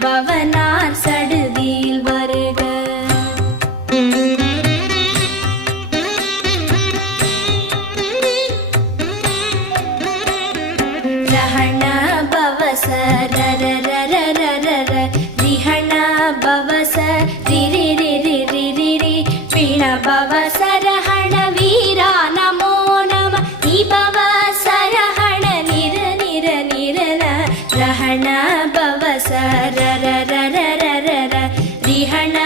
பவனார் சடுதியில் வருக. ரஹண பவச ரர ரர ரர ர ரிஹண பவச ரிரி ரிரி ரிரி ரி வீண பவச ரஹண வீரா நமோ நம நீ பவச ரஹண நிர நிர நிரன ரஹண பவச ரர ரர ரர ர ரிஹண